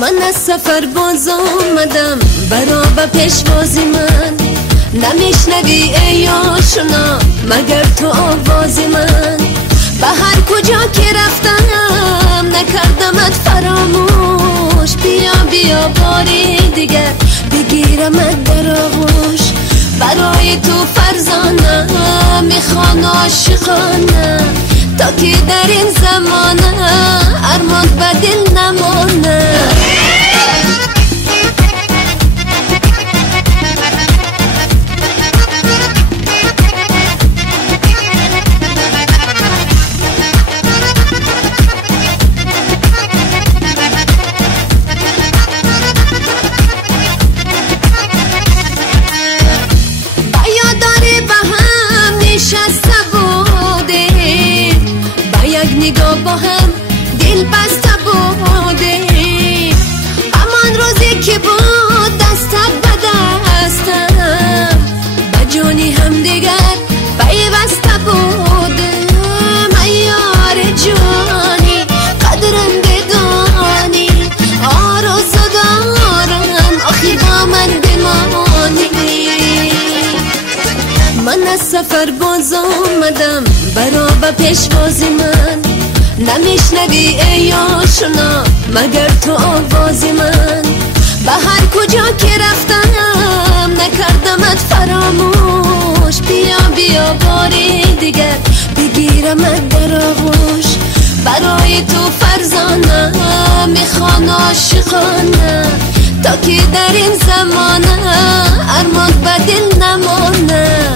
من از سفر باز آمدم برا به پیشوازی من، نمیشنوی ای آشنا مگر تو آوازی من. به هر کجا که رفتم نکردمت فراموش، بیا بیا باری دیگر بگیرمت در آغوش. برای تو فرزانه میخوان عاشقانه، تا که در این زمانه ارمان به دل نمانه. نگاه با هم دل بسته بودیم، همان روزی که بود دستت به دستم، به جانی هم دیگر پیوسته بودیم. ای یار جانی قدرم بدانی، آرزو دارم آخی با من بمانی. من از سفر باز آمدم برا به پیشوازی من، نمیشنوی ای آشنا مگر تو آوازی من. به هر کجا که رفتم نکردمت فراموش، بیا بیا باری دیگر بگیرمت در آغوش. برای تو فرزانه میخوان عاشقانه، تا که در این زمانه ارمان به دل نمانه.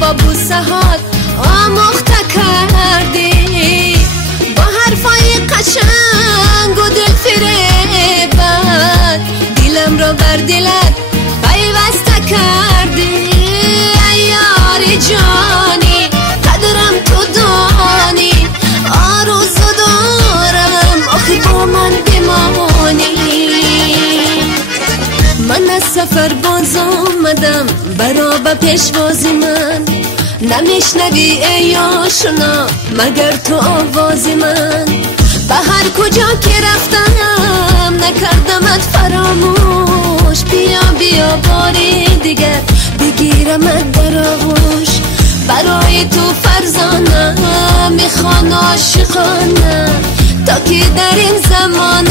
با بوسهات آموخته کردی، با حرفای قشنگ و دل فریبت دلم رو بر دلت پیوسته کردی. ای یار جانی قدرم تو دانی، آرزو دارم آخی با من بمانی. من از سفر باز آمدم برا به پیشوازی من، نمیشنوی ای آشنا مگر تو آوازی من. به هر کجا که رفتم نکردمت فراموش، بیا بیا باری دیگر بگیرمت در آغوش. برای تو فرزانه میخوان عاشقانه، تا که در این زمان